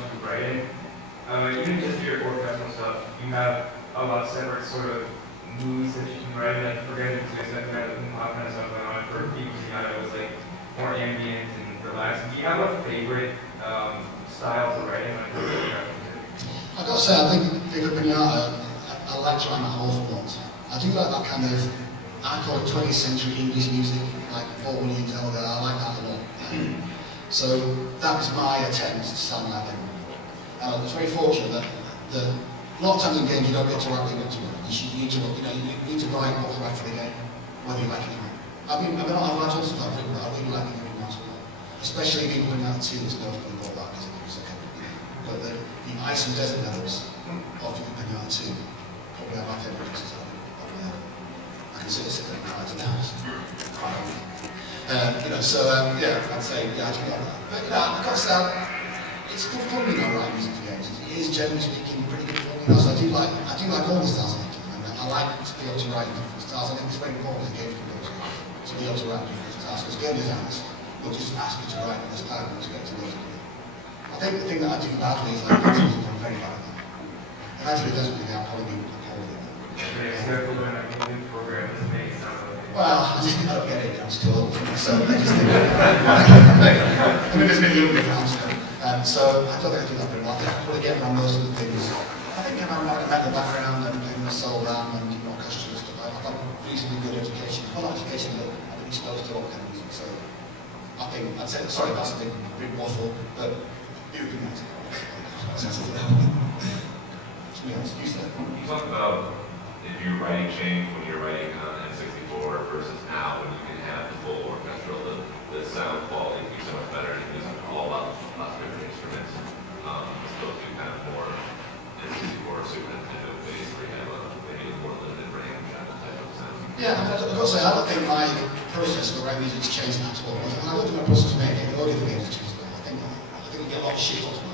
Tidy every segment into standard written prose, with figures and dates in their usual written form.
comes to writing, even just your orchestral stuff, you have a lot of separate sort of moods that you can write, like forgetting to that kind of pop kind of stuff going on. For people, it was like more ambient and relaxed. Do you have a favorite style of writing? I've got to say, I think favorite pinata, I like trying that whole format. I do like that kind of, I call it 20th century English music, like 4 million Zelda. I like that a lot. So that was my attempt to sound like them. I was very fortunate that a lot of times in games you don't get to write what you want to write. You need to write what's right for the game, whether you like it or not. I've write all stuff I've written, but I really like it every once in a while. Especially if you're putting out 2 that's no fun about that because it was like but the ice and desert levels of the Pinata 2 probably are my favourite pieces of it. I can sit there and cry to the house. Yeah, I'd say, yeah, I do like that. But I've got to say, it's good fun writing music for games. It is generally speaking pretty good fun. So I do like all the styles of it. I like to be able to write different styles. I think it's very important as a game composer to be able to write different styles. Because game designers will just ask you to write in the style and expect to know. I think the thing that I do badly is like music. I'm very bad at that. If I actually doesn't do that, I'll probably be appalled at that. Well, I don't get it, I'm still old, so I just think I mean, there's been young fans, so I don't think I do that very well. I think I probably get around most of the things. I think I'm at the background and playing the soul down and orchestra and stuff. I've got reasonably good education. Well, not education, but I've been exposed to all kind of music, so I think I'd say, sorry, that's a big waffle, but it would be nice. You said. You talked about if your writing changed when you're writing on N64 versus now when you can have the full orchestral, the sound quality can be so much better and it's all about lots of different instruments. As opposed to kind of more N64 or Super Nintendo based where you have maybe a more limited range type of sound. Yeah, I've got to say, I don't think my process for writing music's changed at all. When I look at my process of making audio for games, it's changed a lot. I think we get a lot of shit out of it.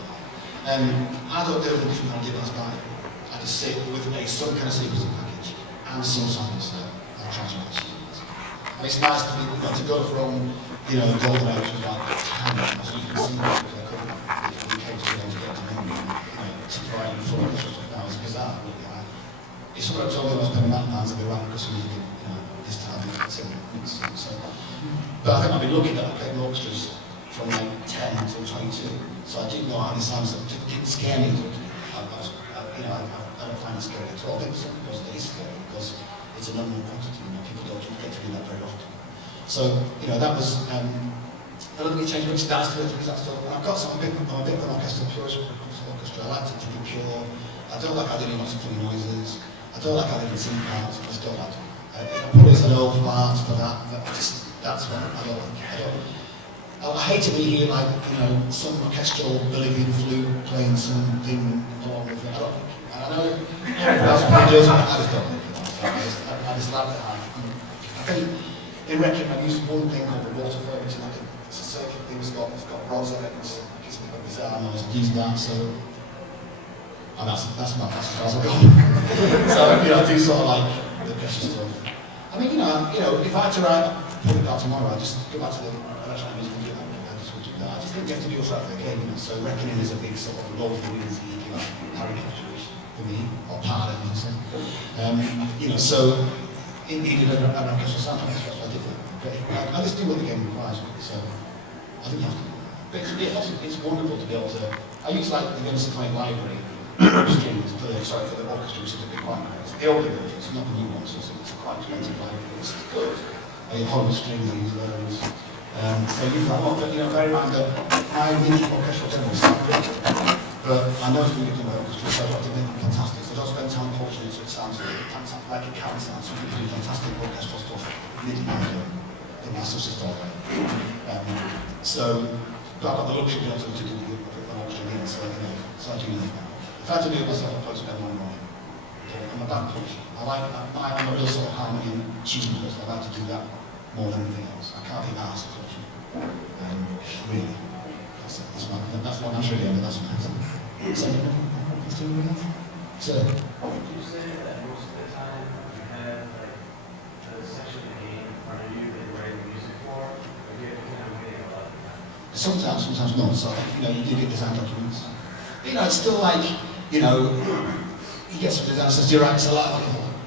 I don't do it from give us by. I just sit with some kind of sequencing package and some samples and transcripts. And it's nice to go from, the golden age of like 10, as you can see, we came to get to memory, to write full orchestral stuff now is bizarre. If someone told me I was playing that bands, I'd be writing because music, this time so. But I think I've been lucky that I played orchestras from like 10 to 22, so I didn't know how many sounds it didn't scare me. I don't find it scary at all. I think some people it is scary because it's an unknown quantity. People don't get to do that very often. So that was a little bit changed, which dance to it because that stuff. And I've got I'm a bit of an orchestral purist when it comes to orchestra. I like it to be pure. I don't like adding lots of funny noises. I don't like adding sing parts. I just don't like it. Probably it's an old part for that. That's what I don't like. I hate to be here like, some orchestral Bolivian flute playing something along with it. I don't think. And I know everyone else probably does, but I just don't think it. I just like to have. I think in Requiem I used one thing called the water flow, which is like it's a circuit thing, it's got rods on it, it's a bit bizarre, and I was using that, so. And that's about as far as I go. So, I do sort of like the pressure stuff. I mean, if I had to write put it out tomorrow, I'd just go back to the electronic music and do that. I just think you have to do yourself for the game, so Reckoning is a big sort of roll for wheels caricature for me, or part of it, so it needed an orchestral sound, that's what I did that. But I just do what the game requires, so I think you have to. But it's wonderful to be able to, I use like the Game Symphonic Library strings for the orchestra, which is a big quite nice. The older version, it's not the new one, so it's a quite expensive library, it's good. Whole strings, I use those. So you can but bear in mind that my music orchestral tenor is so good, but I know it's really good orchestra, so I've been fantastic. So I don't spend time polishing it so it sounds like it can sound. Some people do fantastic orchestral stuff, mid-band, in my sister's story. So, but I've got the luxury to be able to do an orchestra in, so I do that. If I had to do it myself, I'd probably spend more money. I'm a band polisher. I'm a real sort of harmony and tuning person. I like to do that more than anything else. I can't be asked to touch it. Really. That's what I'm sure the end of that's what I'm saying. So, would you say that most of the time you have like a section of the game in front of you that you're writing music for, or you have to kind of wait a lot of the time? sometimes not. So you do get design documents. know, it's still like, you know, he gets up and says, "You're right, it's a lot."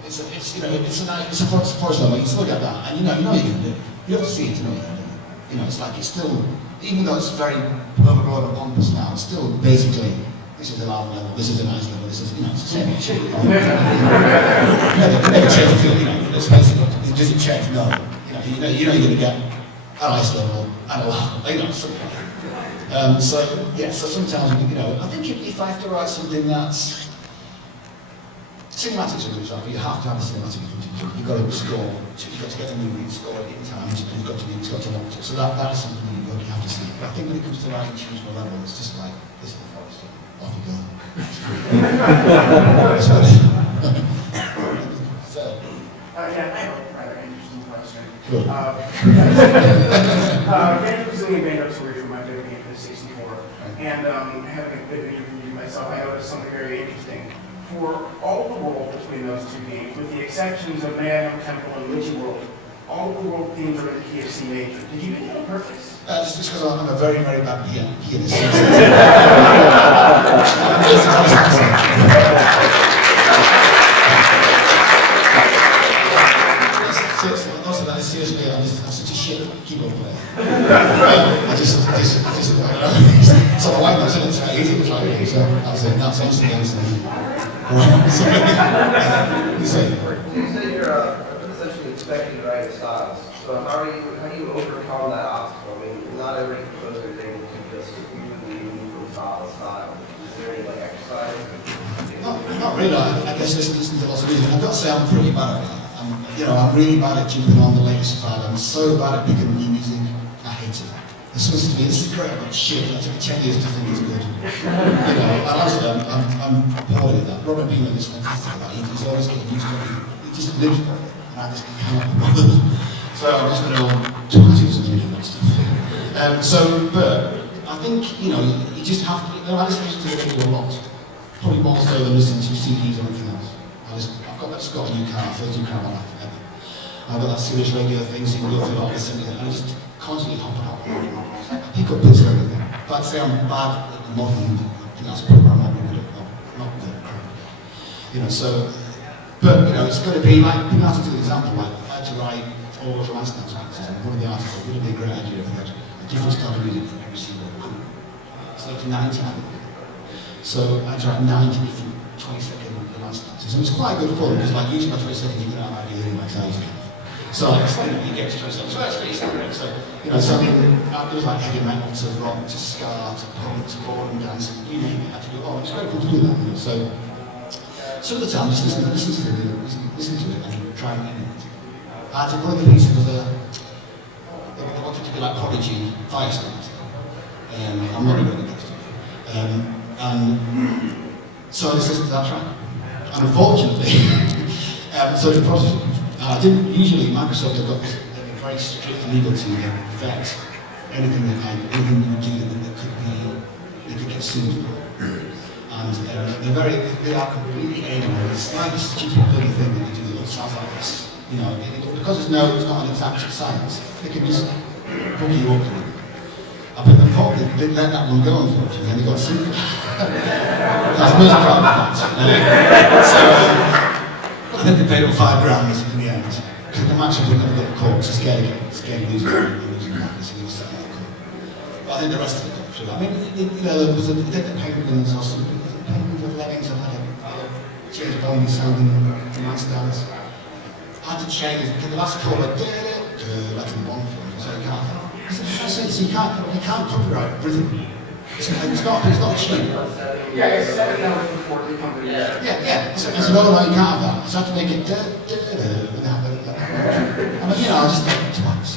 It's you know, it's a force level. You still get that, and you know you can do it. You have to see it to know you can do it. You know, it's like it's still, even though it's very overbroad and pompous now, it's still basically. This is an art level, this is a nice level, this is, you know, it's the same shit. Never change, you know, let's face it, it doesn't change, no. You know you're going to get an ice level and a level, you know, something like that. So sometimes, you know, I think if I have to write something that's, cinematics are a good example, you have to have a cinematic in front of you. You've got to score, you've got to get the movie and score it in time, you've got to watch it. So that is something you have to see. But I think when it comes to writing tunes for level, it's just like, this is the forest. Off you go. So. Yeah, I have a rather interesting question. Cool. Grant was doing a band-up story for my favorite game for the 64, and having a bit of an interview myself, I noticed something very interesting. For all the world between those two games, with the exceptions of Mayhem Temple and Witchy World, all of the world themes are in the key of C major. Did you do that on purpose? It's just because I'm a very, very bad pianist. Seriously, I'm such a shit keyboard player. I just, I don't know. It's on the white notes, and it's very easy to try to do, so that's it. That's also the answer. You say you're essentially expecting to write styles. So how do you overcome that obstacle? I mean, not every composer is able to just really move from style to style. Is there any like exercise? Not really. I guess listen to lots of music. I've got to say I'm pretty bad at that. I'm really bad at jumping on the latest fad. I'm so bad at picking new music. I hate it. It's supposed to be, this is great, but shit, that took 10 years to think it's good. And honestly, I'm poorly at that. Robert Pino is fantastic at that. He's always getting used to it. He just lives for it. And I just cannot be bothered. So I'm just going to all twenties and doing that stuff. But I think, you just have to, I listen to the radio a lot. Probably more so than listening to CDs or anything else. I've just got a new car, first new car in my life ever. I've got that serious radio thing, so you can go through all this and I just constantly hop out. I pick up bits of everything. But I'd say I'm bad at the modern music. I think that's probably where I'm not good at, not good at crap. It's got to be like, people have to do an example, like, I had to write all those romance dance matches, and one of the artists said, wouldn't it be a great idea if we had a different style of music for every single group? So up to 90 of them. So I had to write 90 different 20-second romance dances. And it's quite good fun, because like usually by 20 seconds you can have an idea of like sounds. So you get to 20 seconds, so that's pretty standard. So it was like heavy metal to rock to ska to punk to ballroom dance, you name it, I had to do it all. It's great fun to do that. So some of the time just listen to it and try and emulate it. I had to one of the pieces was they wanted to be like Prodigy Firestone. I'm not really good at this. So I just listened to that track. And unfortunately, so the Prodigy, I didn't usually, Microsoft have got they're very strict legal to vet anything you do that could get sued for. And they are completely alien. It's like a stupid bloody thing that they do that sounds like this. Because it's not an exact science, they can just hook you up to it. I bet they thought they let that one go, unfortunately, and they got sued for that. That's most proud of that. I think they paid up $5,000 in the end. Because the match would never get caught, so scared of losing practice, and he was setting out of court. But I think the rest of it got through. I mean, there was a penguins or something. Penguins with leggings and like a James Bond sounding romance dance. I had to change it, because the last chord like in one film, so you can't. So you can't copyright rhythm. It's not a tune. Yeah, it's 7 hours before the company. Yeah. So you can't have that. So I had to make it I just think twice.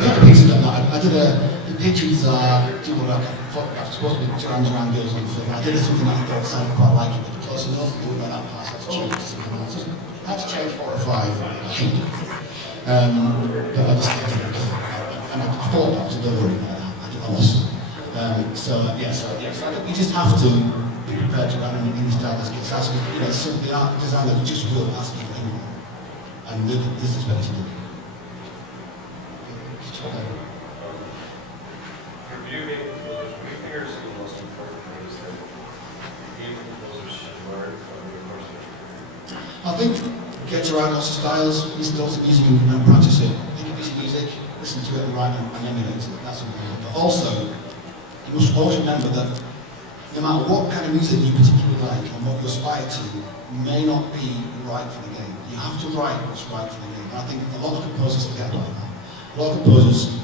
There's a piece of that. I did the pitches photographs, supposed to be Duran Duran girls on the film. I did something that I thought sounded quite like it, but close enough, we went that past, I had to change it to something else. I had to change 4 or 5, I think. But I just didn't go. And I thought that was a delivery, I did awesome. So I think you just have to be prepared to run in these stylist kits. Some of the art designers just will ask you for anyone. And this is what you do. Reviewing those weekenders to write lots of styles, listen to lots of music and practice it. Think of busy music, listen to it and write and emulate it. That's important. But also, you must always remember that no matter what kind of music you particularly like and what you aspire to, may not be right for the game. You have to write what's right for the game. And I think a lot of composers forget about that. A lot of composers,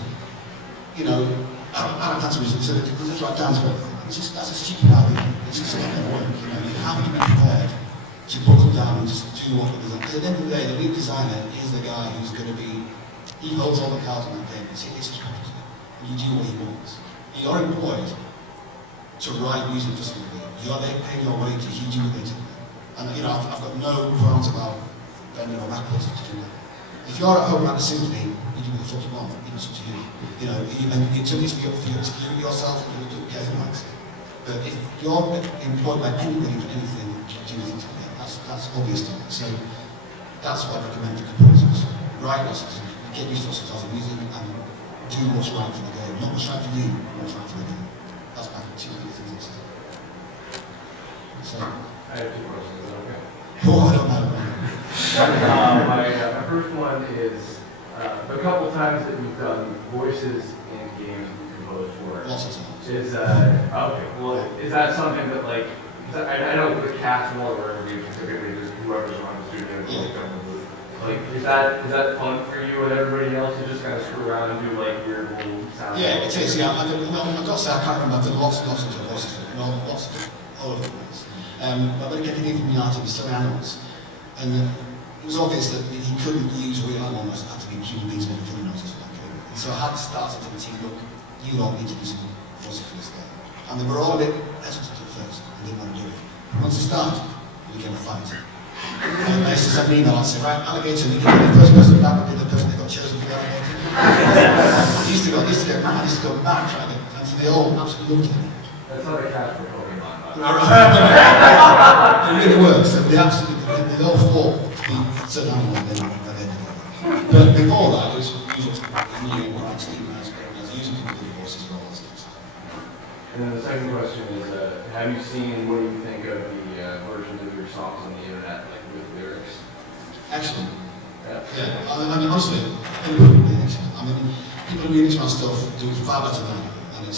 you know, I don't dance music, so they just write dance, but that's a stupid idea. It's just not going to work. You know, you have to be prepared to buckle down and just do what the design. Because at the end of the day, the lead designer is the guy who's going to be, he holds all the cards in that game. It's his property. And you do what he wants. You're employed to write music for somebody. You're paying your wages, you do what they do. And you know, I've got no qualms about bending or backwards to do that. If you're at home writing a symphony, you do what the fuck you want. It's up to you. You know, and it's at least for yourself and you get who likes it. But if you're employed by anybody for anything, you do anything to it. That's obvious to me. So that's what I recommend for composers. Write lots of music, get used to lots of styles of music, and do what's right for the game. Not what's right for you, what's right for the game. That's my two big things I say. So, I have 2 questions, is that okay? oh, I don't know. My first one is, the couple times that we've done voices in games we composed for, Lots of times. is, okay, well, is that something that like, I know the cast one where we typically just whoever's on the studio, like, is that fun for you and everybody else to just kind of screw around and do like weird little sounds? Yeah, it is, yeah. I've got to say, I can't remember, I've done lots and lots of voices, lots of all over the place. But when I get in from the art, it was some animals. And it was obvious that he couldn't use real animals, it had to be human beings making film noises for that game. And so I had to start to the team, look, you all need to do some voices for this game. And they were all a bit hesitant at first, and didn't want to do it. But once they started, we became a fight. And I used to send an email and say, right, alligator, you can be the first person back would be the person that got chosen for the alligator. I used to get mad, trying to, and so they all absolutely loved it. That's not a cast for Pokemon, but. It really works. They all fought to be certain animal and then they did it. But before that, it was using graphics team as using computer voices for all this stuff. And then the second question is, have you seen, what do you think of the versions of your songs on the internet, like with lyrics? Excellent. Yeah. I mean, honestly, anybody can do it. I mean, people who remix my stuff do it far better than I do. And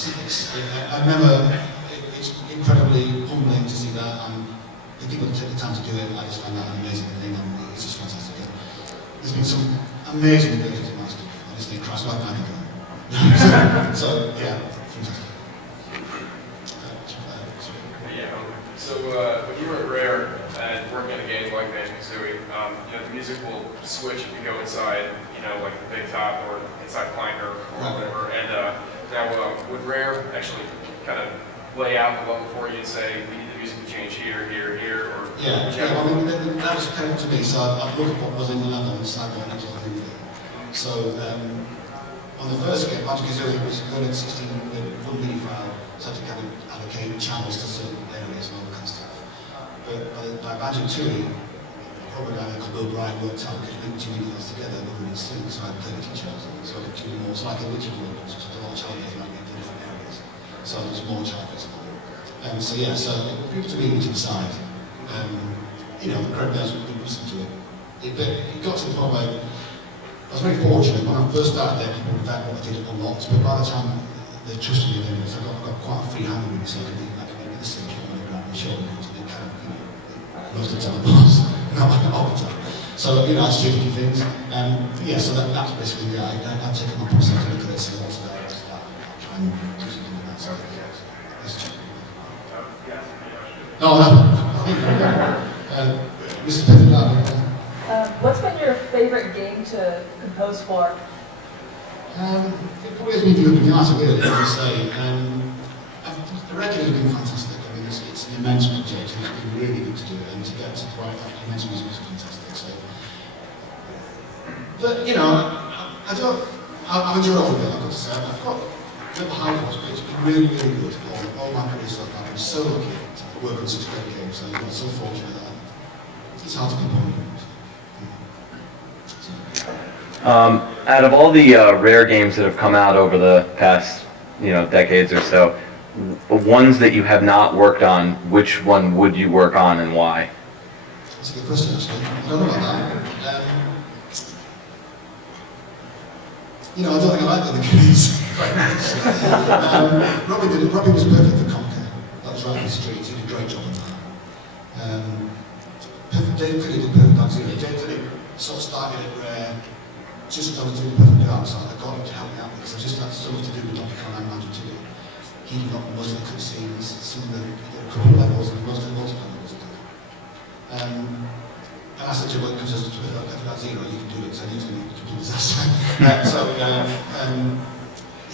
it's incredibly humbling to see that. And the people that take the time to do it, I just find that an amazing thing. And it's just fantastic. There's been some amazing versions of my stuff. I just think, Christ, why can't I go? So, yeah, fantastic. So when you were at Rare and working on a game like Banjo-Kazooie, the music will switch if you go inside, like the big top or inside Clanker or whatever. And now would Rare actually kind of lay out the level for you and say, we need the music to change here, here, here, or yeah, I mean, that was kind of to me. So I've looked at what was in the level and decided what next was in there. So on the first game, Magfest, it was going at 16 with one MIDI file, so I had to kind of allocate channels to certain areas and all that kind of stuff. But by Banjo 2, Robert and I, Bill Bryan, worked out we could link 2 MIDI files together and we would sync, so I had 32 channels. So I could do more, so like a Richard would, just a lot of channels and I get different areas. So there's more channels. So yeah, so people to me to decide. The crowd knows what people listen to it. It got to the point where I was very fortunate. When I first started there, people would vet what I did a lot, but by the time they trusted me, then I got quite a free hand with me, so I could make the same on the ground and show them because it kind of, most of the time was, not like all the time. So, I just did a few things. Yeah, so that's basically, I take it on myself to look at it, so what's there, what's that, I'll try and do something with that. So, no, Mr. Piffin, what's been your favorite game to compose for? It probably has been viewed in the art, really, I would say. The record has been fantastic. I mean, it's an immense project, and it's been really good to do it, and to get to write that immense music is fantastic. So, but I've enjoyed all of it. I've got to say, I've got a little high horse, but it's been really, really good. All my career stuff, I've been so lucky to work on such great games, and I'm so fortunate that it's hard to be born. Out of all the Rare games that have come out over the past, decades or so, ones that you have not worked on, which one would you work on and why? It's a a good question, actually. I don't know about that. You know, I don't think I like the other games. Robbie was perfect for Conquer. That was right in the streets. He did a great job on that. Dave Cuddy did Perfect Dark Zero. Dave Cuddy sort of started at Rare, just as I was doing Perfect Dark, so I got him to help me out because I just had so much to do with Donkey Kong and Magic 2. He did not most of the cutscenes, some of the a couple of levels, and most of the multiplayer levels he did. And I said to him, well, because there's Perfect Dark Zero, you can do it, because I knew it was going to be a complete disaster.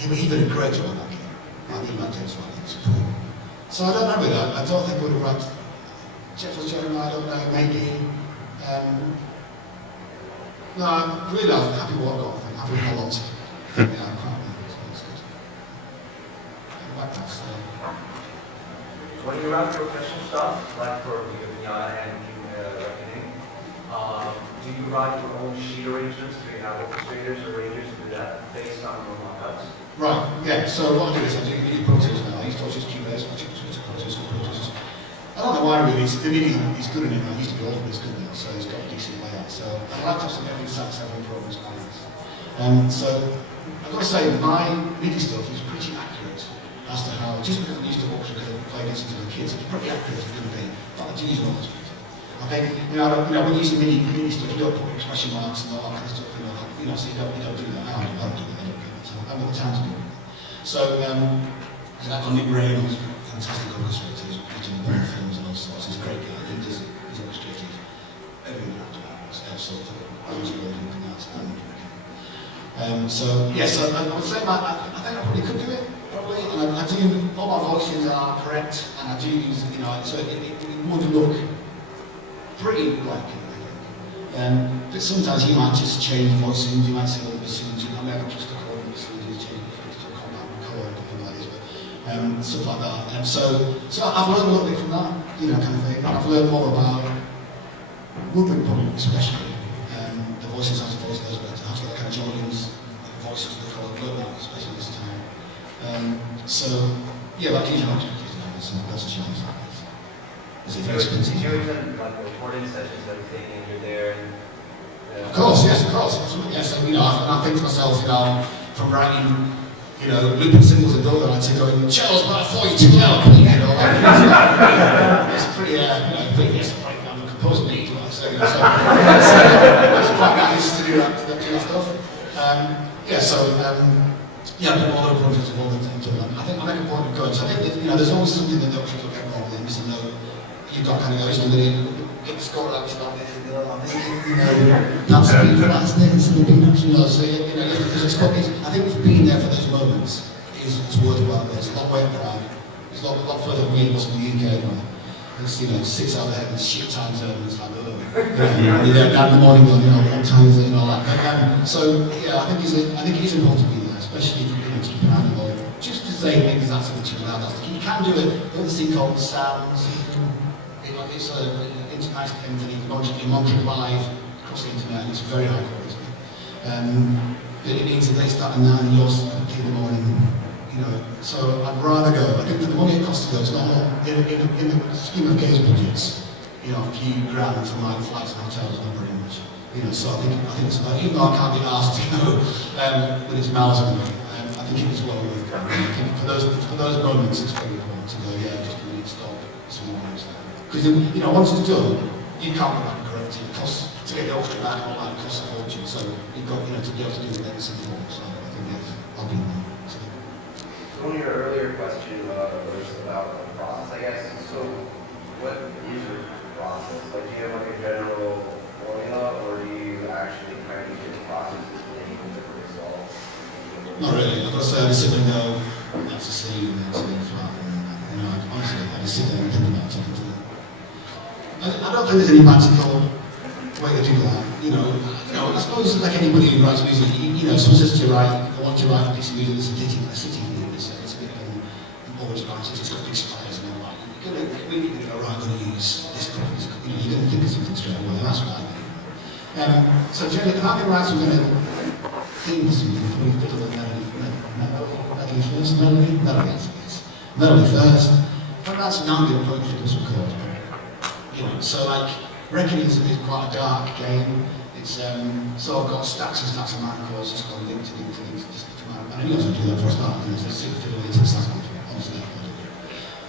He did a great job on that game. I think that game's right, it's cool. So I don't know with that. I don't think I would have ranked Jeff or Jeremiah, I don't know, maybe. No, I'm really happy with what I got, I think. Happy with my lot. Yeah, I'm quite happy, so it's good. Magfest, When you run professional stuff, like for Vinyana and Reckoning, do you write your own sheet arrangements? Do you have orchestrators or arrangers who do that based on your mock-ups? right, yeah, so what I do is I do Pro Tools now. I used to just Cubase, I took Pro Tools. I don't know why really, he's good in it. I used to be awful, he's good now, so he's got a decent layout. So I like to have some every sat several programs like this. So I've got to say, my MIDI stuff is pretty accurate as to how, just because I'm used to orchestra, because I've played instruments with kids, it's pretty accurate as it's going to be. But I do use an orchestra. I think, when you use the MIDI stuff, you don't put expression marks and all that kind of stuff, so you don't do that. I don't do that. So I've got the time to do it. So, I've got Nick Ray, who's a fantastic orchestrator, he's written all films and all sorts, he's a great guy, he's orchestrated everything after that, so I was really doing that, so, yes, I would say, I think I probably could do it, probably, and I do, all my voices are correct, and I do use, so it would look pretty like it, I think. But sometimes you might just change voicings, you might say all the bassoons, I never just record the bassoons, you change it to a compound colour and something like this, but stuff like that. So I've learned a little bit from that, kind of thing, and I've learned more about woodwind probably, especially, the voices, how to voice those better, how to get kind of joins, voices, the colour, learn that, especially this time. Yeah, like DJ Object, that's a challenge. Is it very expensive? Did you even like recording sessions, everything, and you're there? And, Of course, absolutely. Yes, and, I think to myself, from writing, looping singles and builder, I'd say going, Charles, but I thought you too loud, it's pretty, I'm a composer beat, so it's quite nice to do that stuff. I've been all over projects involved in that. I think I make a point of going, so I think that, there's always something that the orchestra will get wrong with, and you've got kind of go, get the score out, it's not there, I think, that's a bit fast, it's a bit so, I think it's being there for those moments is worthwhile. It's a lot way around. It's a lot further away than it was from the UK. It's 6 hours ahead, it's shit time zone, it's like, and you're there down in the morning going, what time is it and all that. So, I think it is important to be there, especially if you're going to keep an eye on it. Just to say things that's what you're allowed. You can do it, don't see cold sounds, it's nice things that you can monitor live across the internet, and it's very high quality. But it means that they start at 9 and yours at 8 in the morning, so I'd rather go. I think that the money it costs to go, it's not a lot. In the scheme of games budgets, a few grand for like flights and hotels, not very much. So I think it's about, even though I can't be asked, when it's miles away, I think it is well worth it. I think for those moments, it's very important to go, just a minute, stop, someone else there. Because, once it's done, you can't go back and correct it. It costs, to get the orchestra back, all that, it costs a fortune. So you've got, to be able to do the next and more. So I think, yes, I'll be there. So. One of your earlier question was about the process, I guess. So what is your process? Like, do you have like a general formula, or do you actually kind of get the processes that you can resolve? Not really. I've got to say, I just sit there and go, that's a C, and that's a flat. And, honestly, I just sit there and think about something to them. I don't think there's any magical way to do that. I suppose like anybody who writes music, someone says to you, I want to write a piece of music that's a city here, it's a bit of an orange branches, it's got big spires and all that. You're going to go, right, I'm going to use this company, you're going to think of something straight away, and that's what I do. So generally, if I'm going to write some kind of theme for something, probably fiddle with melody first, melody first. If I write some ambient, probably fiddle some chords. So like, Reckoning is quite a dark game. It's so I've got stacks and stacks of mana cores just going link to just to mana. And I knew I was going to do that for a start. There's a super fiddle into the stack honestly.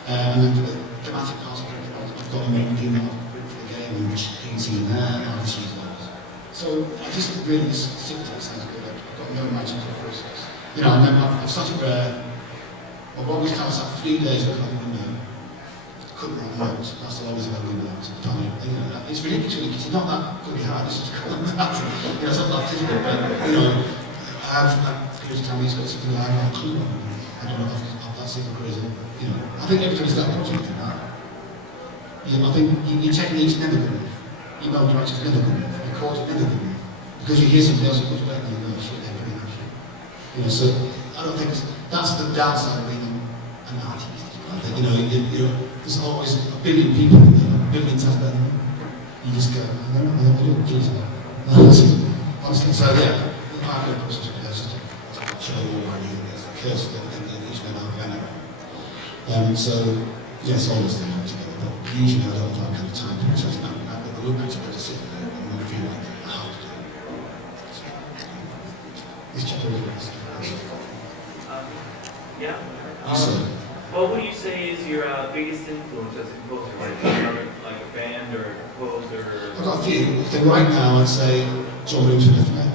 And then for the thematic parts of it, I've got a main theme that I've written for the game, which you can see in there, and I'll see those. So I just really just stick to it, sounds good. I've got no magical process. You know, I've started I've always kind of sat 3 days with my window. Couldn't run notes. That's always about windows. You know, it's ridiculous because it's not that bloody hard. It's just calling that. You know, it's not that difficult, but you know, I have people tell me he's got something that I have no clue on. I don't know if that's even crazy. You know, I think every time you start project like that, you know, I think your technique's never good enough. Your melody match is never good enough. Your chords are never good enough. Because you hear something else that goes better than you know, shit, they're pretty good. You know, so I don't think that's the downside of being an artist. I think, you know, there's always a billion people, billions out there. You just go, I don't know, geez. Honestly, so yeah, the market process is just to show you what you think is the curse that each one have venom. So, yes, always the thing together, but usually I don't have that kind of time to process that. I would actually go to sit there and not feel like I have to do it. So, this chapter is yeah. so, What would you say is your biggest influence as a composer? Like a band or a composer? I've got a few. I think right now I'd say John Williams for definite.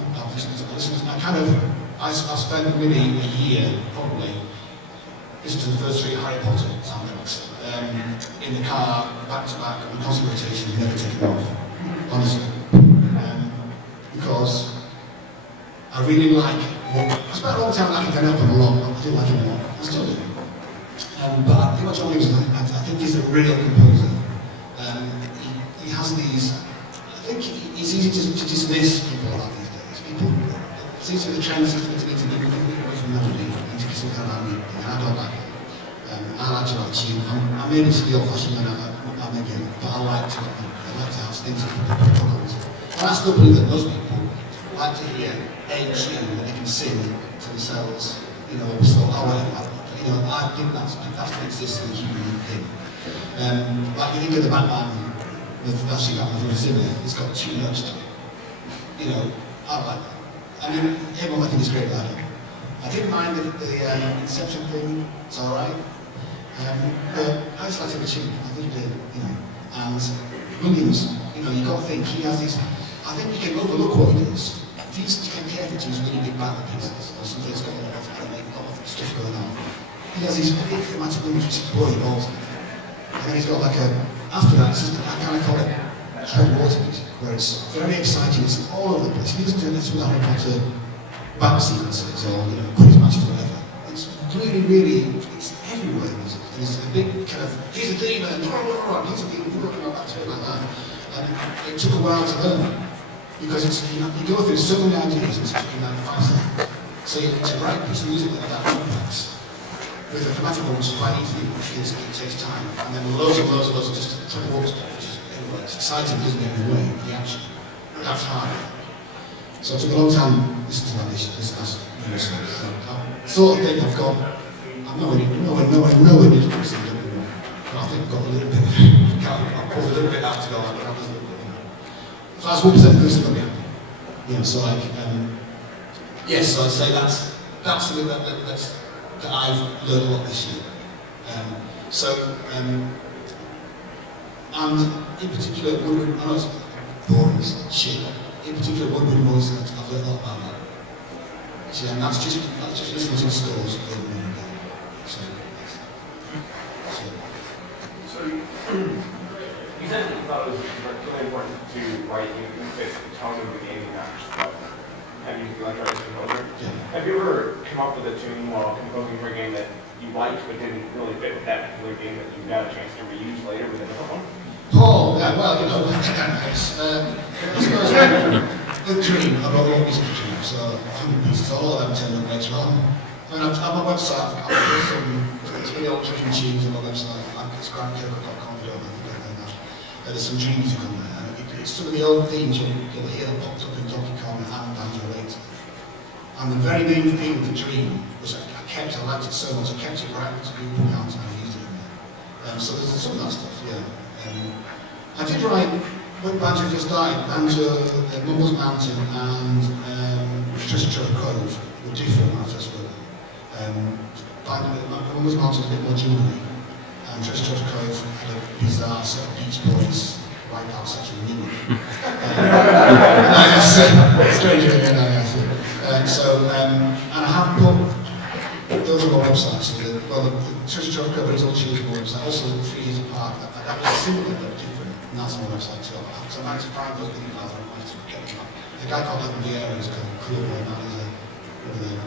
I spent maybe a year, probably, listening to the first 3 Harry Potter soundtracks. In the car, back to back, on constant rotation, never taken off. Honestly. Because I really like, I spent a long time liking Grant Kirkhope a lot, I do like him a lot. I still do. But I think what John Williams is like, I think he's a real composer. He has these, I think it's easy to dismiss people like these days. People, it seems to be the trend seems to be to move away from melody and to some kind of music. And I don't like it. I like to write tune. I may be the old-fashioned man, I'm again, but I like to have things that people vocals. And I still believe that most people like to hear a tune that they can sing to themselves, you know, so you know, I think that's what exists in the human thing. Like you think of the Batman, the actually got my Zimmer, it's got 2 notes to it. You know, I like that. I mean, everyone I think is great about it. I didn't mind the Inception thing, it's alright. But I just like to have a tune, I really did, you know. And Williams, you know, you've got to think, he has these, I think you can overlook what he does. If he's careful to his really big ballad pieces, or something that's got a lot of stuff going on. He has these big thematic numbers which is bloody awesome. And then he's got like after that, it's just, I kind of call it hot water music, where it's very exciting, it's all over the place. He doesn't do this with Harry Potter back sequences or, you know, quiz matches or whatever. It's really, it's everywhere. It's a big kind of, here's a demon, and here's a demon, working on that to it like that. And it took a while to learn, because it's, you know, you go through so many ideas in such a 5 seconds. So to write a piece of music like that complex, with the thematic ones, quite easy, it takes time. And then loads of just triple walk stuff, which is, anyway, it's exciting, isn't it, in a way, the action. That's hard. So it took a long time listening to that this sort of thing I've got, I'm nowhere near to this thing, but I think I've got a little bit, I've pulled a little bit out to go, but that was a little bit, you know. So that's 1% of this thing, you know, so like, yes, so I'd say that's something that I've learned a lot this year. And in particular, woodwind, I know it's boring as shit, in particular woodwind voice, I've learned a lot about that. So, and that's just listening to the scores over and over again. So you said that you thought it was really important to write you fit the tone of the game match, but have you like writing as a composer? Yeah. Have you ever come up with a tune while composing for a game that you liked but didn't really fit with that particular game that you got a chance to reuse later with another one? Oh, yeah, well, you know, I suppose with Dream, I've got all music Dream, so 100 pieces, all of them turned up later on. I mean, on my website, I've got some really old Dream tunes on my website, like it's GrantKirkhope.com, I think I know that. There's some Dream music on there, and it's some of the old themes you'll hear that popped up in Donkey Kong and Banjo later. And the very main theme of the Dream was I liked it so much, I kept it right to Google Accounts and I used it in there. So there's some of that stuff, yeah. I did write when Banjo just died, Banjo, Mumbles Mountain and Treasure Cove were different when I first wrote them. Mumbles Mountain was a bit more jubilee, and Treasure Cove had a bizarre sort of Beach Boys wipeout section in it. Stranger than I see. And I have put those on my website, so the Treasure Cove is all choosable website, also 3 years apart. That was similar but different, and that's on my website too. So I managed to find those people out, I managed to get them up. The guy called Evan Vieira is kind of cool boy, man, he's a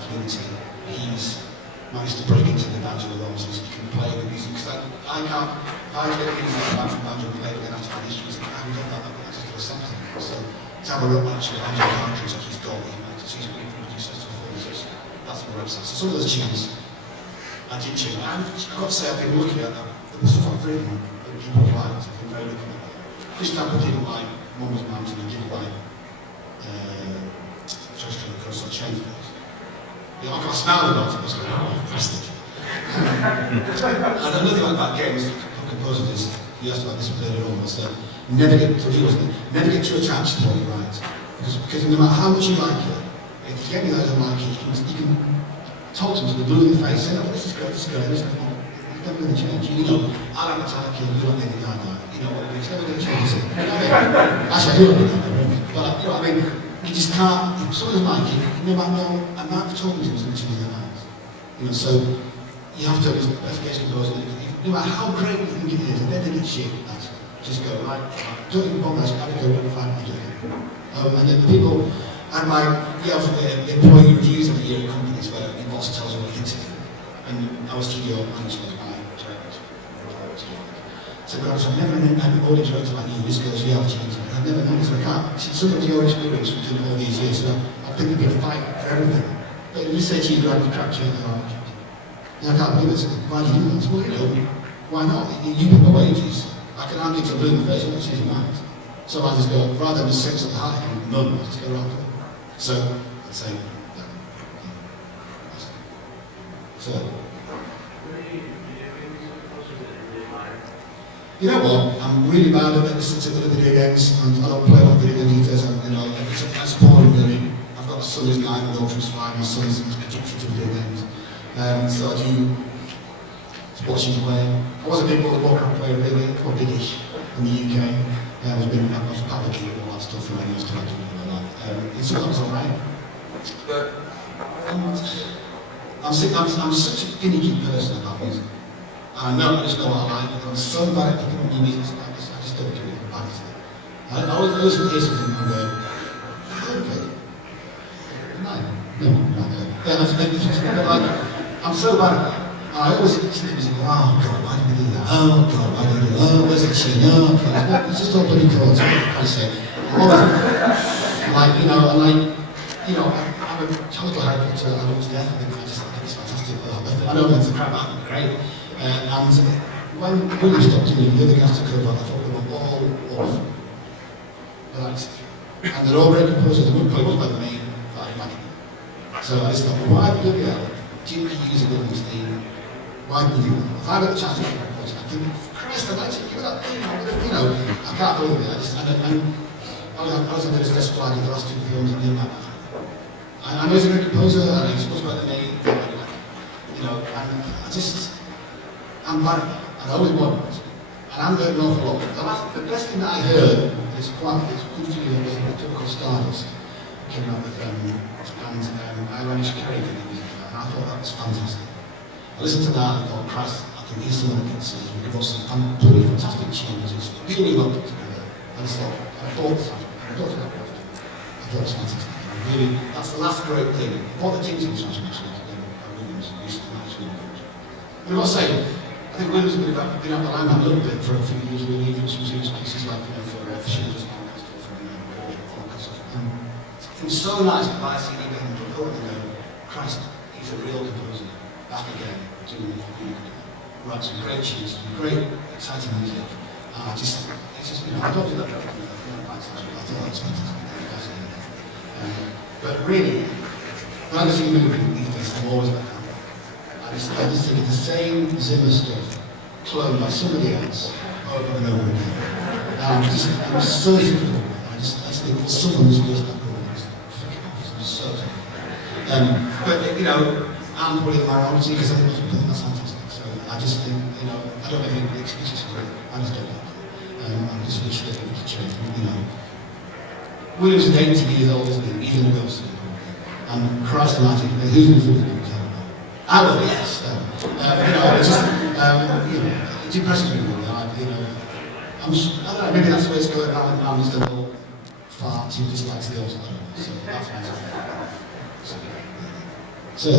community. He's managed to break into the banjo with us, so he can play the music. Because I can't, I get people like from banjo and play again after my instruments, I haven't done that, I just do something. So to have a real match with banjo countries like he's got, he's really produced stuff for us. That's on the website. So some of those tunes I did tune. I've got to say, I've been looking at them. The stuff I've written that people liked, I've been very looking at them. For example, didn't like Mumbles Mountain and didn't like Orchestral because I changed those. You know, I got smelled about it, I was going, oh, plastic. And another thing about games, for composers is, you asked about this earlier on, was that never get too attached to what you write. Because no matter how much you like it, if you get me that doesn't like it, you can talk to them to the blue in the face, say, oh, this is good, this is good. It's never going to change. You know, I like Metallica, you like Lady Gaga. You know what I mean? It's never going to change, is it? You know what I mean? Actually, I do like Lady Gaga, but you know what I mean? You just can't, if someone doesn't like it, no matter no amount of talking to them is going to change their minds. You know, so you have to have this investigation composer, no matter how great you think it is, and then they get shit, that's just go, right, don't even bother, have a go, fine, you do it. And then the people, and like, you have employee reviews every year at companies where your boss tells you what you hit it. And our studio manager was my director. So I've never had an audio director like you, this goes, yeah, I'll change it. I've never known this, I can't. Some of your experience from doing all these years, so I think it'd be a fight for everything. But if you say to you, you're going to crap change the heart, I can't believe it. Why do you do that? Well, you know, why not? You pay my wages. I can argue to blue in the face, I'm not changing your mind. So I just go, rather than just 6 at the height, none, I just go around it. So, I'd say, yeah. So, you know what? I'm really bad at listening to other video games, and I don't play a lot of video game details, and you know, that's boring really. I've got a son who's 9, my daughter's 5, my son's addicted to video games. So I do watching play. I was a big World of Warcraft player really, quite big-ish in the UK. I was publicly all that stuff for many years to like it's all that was alright. But I'm such a finicky person about music. And I just know what I like, and I'm so bad at picking up new music, I just don't do it, I'm bad at it. I always hear something and go, okay. No. I'm so bad at that. I always listen to music and go, oh God, why did we do that? Oh God, why did we do that? Oh, where's the tune? Oh, God, it's just all bloody chords. I say, I'm always like, you know, and like, you know, I'm a total Harry Potter, I love death, I think it's fantastic. I don't think it's a crap album, great. And when William stopped doing the other guys took over, I thought they were all awful. And they're all great composers, they wouldn't play much better than me, but I imagine. So I just thought, well, why do we do that? Didn't you use a Williams theme? Why do we do that? If I got the chance to play composer, I think, Christ, I'd like to give it that thing, you know, I can't believe it. I was under this desk flag in the last 2 films and doing that. I know he's a great composer, and he's much better than me, you know, and I'm bad at that, and I always was. And I'm learning an awful lot. The best thing that I heard is it's good for you, was a typical Stardust. Came out with, and Irish Carey did the music, and I thought that was fantastic. I listened to that and thought, Christ, I think he's someone that can sing. We've got some pretty fantastic tunes, it's really well put together. I just thought, I thought it was fantastic. Really, that's the last great thing. I thought the teams in Smash actually, Williams used to actually. But I must say, I think Williams has been out the limelight a little bit for a few years, really, even some serious pieces like, you know, for Shivers, it's so nice to buy a CD with him and record and go, Christ, he's a real composer, back again, doing it really good. Writes some great tunes, some great, exciting music. It's just, you know, I don't do that very often. I thought that was fantastic. But really, when I see a movie these days, I'm always like that. I just think it's the same Zimmer stuff, cloned by somebody else, over and over again. I'm just so difficult. I think someone was worse than good. I'm just so but, you know, I'm probably a minority because I think that's fantastic. So I just think, you know, I don't have any excuses for it. I just don't like it. I just wish that we could change, you know. William's 80 years old, isn't he? Even Wilson. And Christ almighty, who's going to do it? I will, yes. You know, it's just, you know, it depresses me really. You know, I don't know, maybe that's the way it's going around. I'm just a little far too dyslexic also. So that's my So,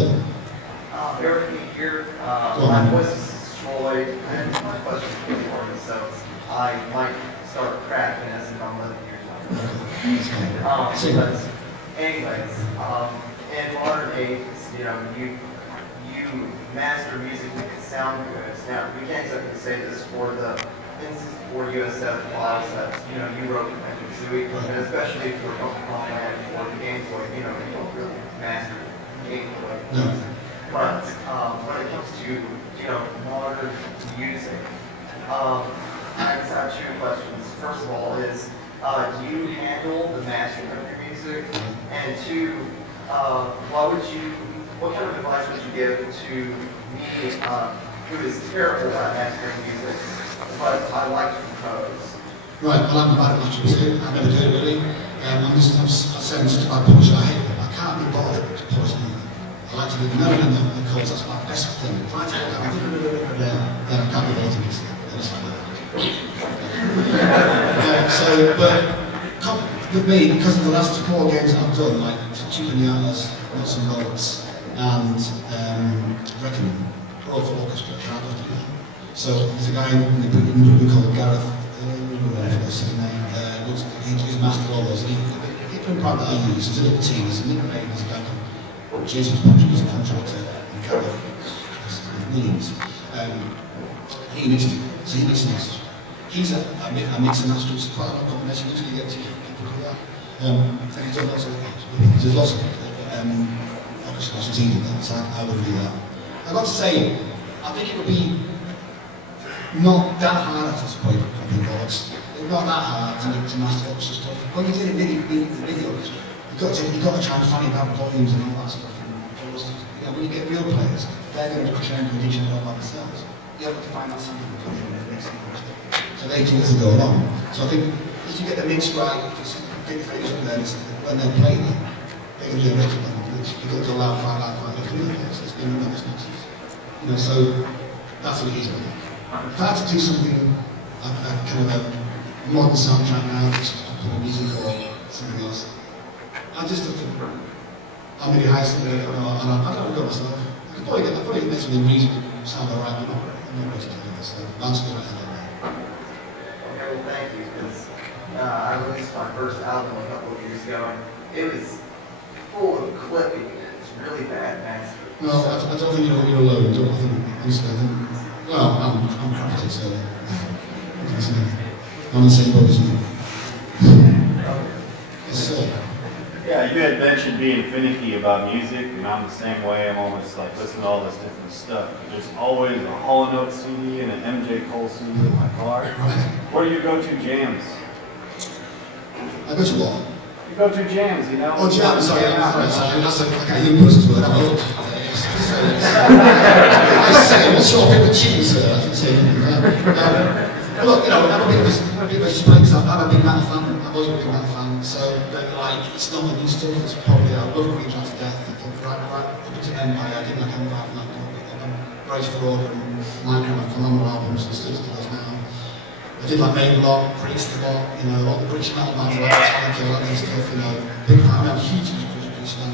Eric, here, my voice is Troy, and my question is for me, so I might start cracking as if I'm 11 years old. But anyways, in modern days, you know, you master music, make it sound good. Now, we can't exactly say this for the N64 USF files that, you know, you wrote and Kazooie, and especially if you're talking online for the Game Boy, you know, you don't really master Game Boy music. But when it comes to, you know, modern music, I just have two questions. First of all is, do you handle the mastering of your music? And two, what kind of advice would you give to me, who is terrible at mastering music, but I like to compose? right, well, I'm bad at mastering too. I never do it really. I'm saying just about publishing. I can't be bothered to polish anything. I like to do melody and the chords, that's my best thing. If I take that, then I can't be bothered to do it. It's like that. But with me, because of the last 4 games that I've done, like Chupinatas, Nuts and Bolts, and Reckoning, all for orchestra, so there's a guy in the group called Gareth, what's his name, he's mastered all those, and he put part that I use, there's a little team, there's a Nick Ray, there's a guy called Jason Patrick, who's a contractor, and Gareth, Williams, he mixed it, so he mixed it. He's a mix and master, it's quite a lot of combination, usually you get 2 people do that. And he's done lots of things, there's lots of orchestras he did that, so I would do that. I've got to say, I think it would be not that hard at this point, it's not that hard to master orchestra stuff. When you're doing videos, you've got to try and find out volumes and all that stuff. You know, when you get real players, they're going to crescendo and DJ all by themselves. You have to find out something that comes from the next thing. So they do as they go along. So I think if you get the mix right, if you get the figures up there, when they're playing it, they're going to do a record level. You've got to do a loud, quite loud, quite loud. So it's been another nonsense. You know, so that's what it is. If I had to do something like kind of a modern soundtrack now, just popular music or something else, I just have to, I'm maybe high something, and I don't go myself. I could probably get next to the music sound alright, but I'm not ready to do this. So that's good. Okay, well, thank you, because I released my first album a couple of years ago, and it was full of clipping, and it's really bad master. No, I don't think you're alone. I think, well, I'm crafty, so I'm the same boat as you. Yes, sir. Yeah, you had mentioned being finicky about music, and I'm the same way. I'm always like listening to all this different stuff. There's always a Hall & Oates CD and an MJ Cole CD in my car. Where do you go to jams? I go to what? You go to jams, you know? Oh, jams, sorry, that's like a young person's word. I say, what's your favourite tune, sir? I should say. Look, you know, I'm a big metal fan. I've always been a big metal fan. So, like, it's not the new stuff. It's probably, I love Queen Drive to Death. I think right up to Empire. I didn't like Empire from that point. Brace for Order and Minecraft, phenomenal albums and stuff to those now. I did like Maiden a lot, Priest a lot, you know, all the British metal bands, like Metallica, all that kind of stuff, you know. Big fan, I'm a huge British fan.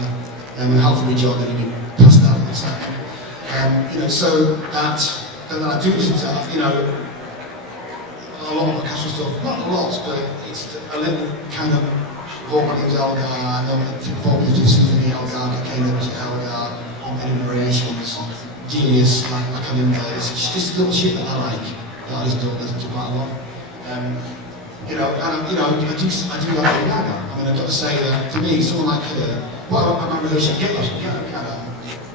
When Halford rejoined, then he passed out in a second. You know, so that, and then I do listen to, you know, a lot of orchestral stuff, not a lot, but it's a little kind of Vorpal's Elgar, I know Vorpal's Symphony Elgar, Miketendo Elgar, on many variations, Genius, like Kalimba, it's just little shit that I like, that I just don't listen to quite a lot. You know, and you know, I do like Gaga. I mean, I've got to say that to me, someone like her, well, I'm a relationship,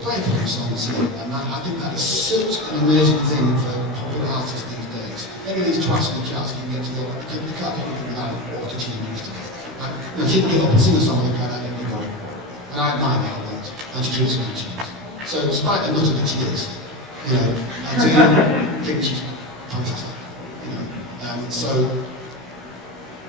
play for songs, and I think that is such an amazing thing for popular artists these days. any of these twats in the charts can get to the, they can't get anything without what the team used to do. You know, she can get up and sing a song like that, and you go, and I admire that a lot, and she treats me cheese. So despite the nutter that she is, you know, I do think she's fantastic, you know. So,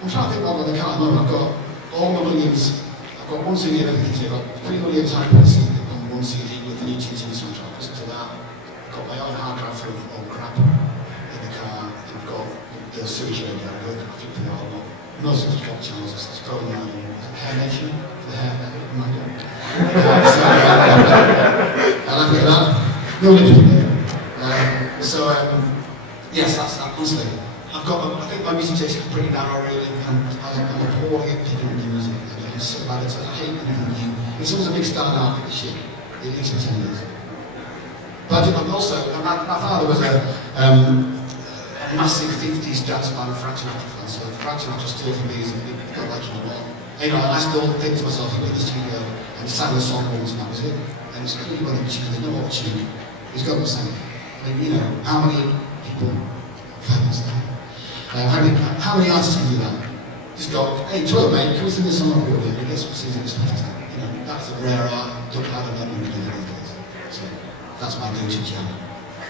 I'm trying to think what I can't remember. I've got all my millions, I've got one CD of everything, I've got 3 million type of CD on one CD with the new teaching soundtrack, listen to that. I've got my own hard drive full of old crap in the car, and I've got the sewage radio, I think for the album. Most of the drop channels, it's probably on Hair Nation, for the hair, Amanda. I like that. No different. Yes, that's that, honestly. I think my music taste is pretty narrow, really, and I'm appalling at picking up new music. I'm so bad at it. I hate anything new. It's always a big start out with shit. It takes me 10 years. But I'm also, my father was a massive 50s jazz fan, Frank Sinatra fan, so Frank Sinatra still for me is a big, I like him a lot. You know, I still think to myself, he went to the studio and sang a song once and that was it. And it's clearly when there's no more tune, he's got to sing it. And you know, how many people, how many artists can do that? Just go, hey, Troy, mate, can we sing this song up here? And guess what sings it? It's fantastic. You know, that's a rare art, don't have a memory of these days. So, that's my go-to jam.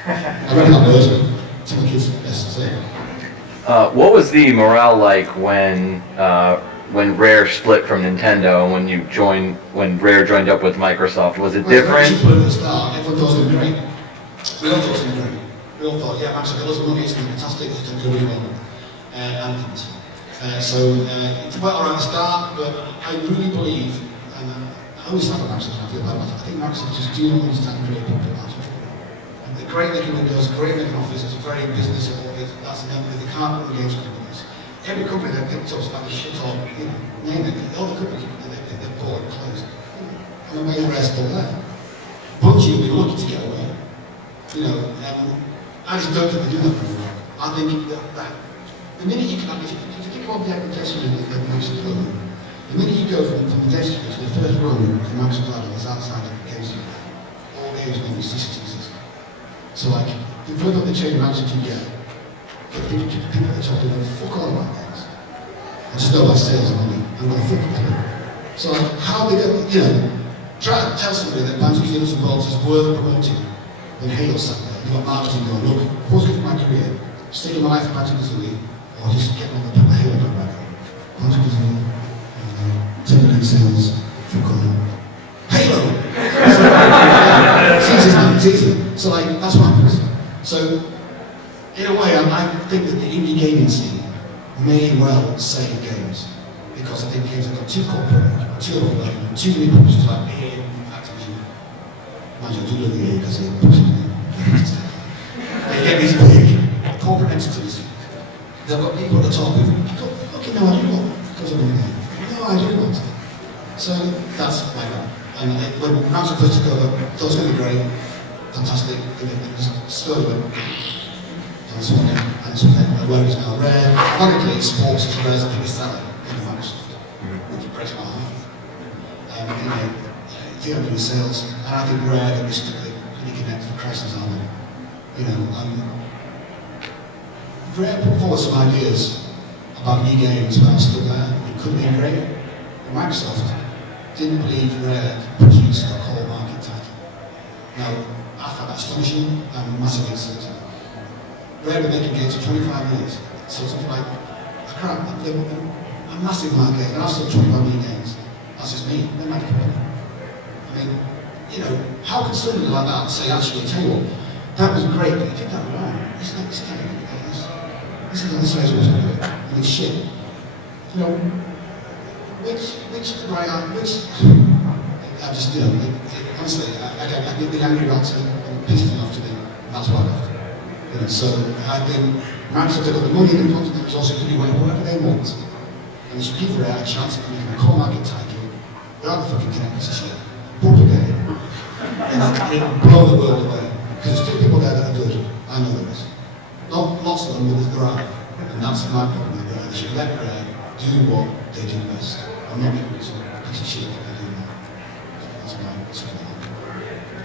I read that version. Tell my kids, yes, that's it. What was the morale like when Rare split from Nintendo and when Rare joined up with Microsoft? Was it different? Well, at the start, everyone thought it was great. We all thought it was great. We all thought, yeah, Max, lots of money, it's going to be fantastic, it's going to go really well. And things. It went alright at the start, but I really believe, and I always have a Max, I feel bad about it. I think Max just do not understand great public art. They're great making windows, great making office, it's a very business office, that's the name, they can't run the games companies. Every company they've picked up is like a shit on, you know, name it, all the companies they've bought and closed. And the main rest still there. Bungie would be lucky to get away. You know, I just don't think they do that very well. I think that the minute you can, if you think about the application that Max is building, the minute you go from the desktop to the first run of Max is outside of the games, all games will be CCTV. So like, the further the chain management you get, the people at the top who don't fuck all about games. I just know by sales and money, I'm going to fuck with them. So like, how they get, you know, try to tell somebody that Banjo Nuts and Bolts is worth promoting when Halo sat there. You've got marketing going, look, what's good for my career? Sticking my life for Banjo Kazooie, or just getting on the Halo bandwagon. Banjo Kazooie, 10 million sales, fuck on them. Halo! It's easy. So like, that's what happens. So, in a way, I think that the indie gaming scene may well save games. Because I think games have got too corporate, too overwhelming, too many publishers like EA and Activision. Imagine I do love the EA because they push it. They get these big corporate entities. They've got people at the top who've got fucking no idea what goes on in there. No idea what. So, that's like that. And when Max first took over, thought it was going to be great, fantastic, it was still good. And so then, where it's now Rare. Ironically, sports is Rare's biggest seller in Microsoft, which breaks my heart. You know, 300 million sales, and I think Rare that we stuck the Connect for Christ's album. You know, Rare put forward some ideas about new games when I stood there. It could be great. Microsoft didn't believe Rare could produce a core market title. Now, I found that astonishing and massively insulting. Rare been making games for 25 years, so something like, crap, a massive market, and I've sold 25 million games. That's just me, they're my problem. I mean, you know, how can somebody like that say, actually, tell you what, that was great, but you did that wrong. It's like, this is the size of it, I mean, shit. You know, which I just, you know, honestly, I get the angry about it and pissed enough to do, and that's why I left. You know, so I think Microsoft got the money and the content resources to do whatever they want. And they should give Rare a chance of making a core market title without the fucking Connect piece of shit. Proper game. And it'll blow the world away. Because there's still people there that are good. I know there is. Not lots of them, but there are. And that's my problem with Rare. They should let Rare do what they do best. I'm not giving some piece of shit that they do now. That's my sort of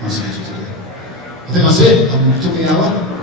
I think that's it. Took me an hour.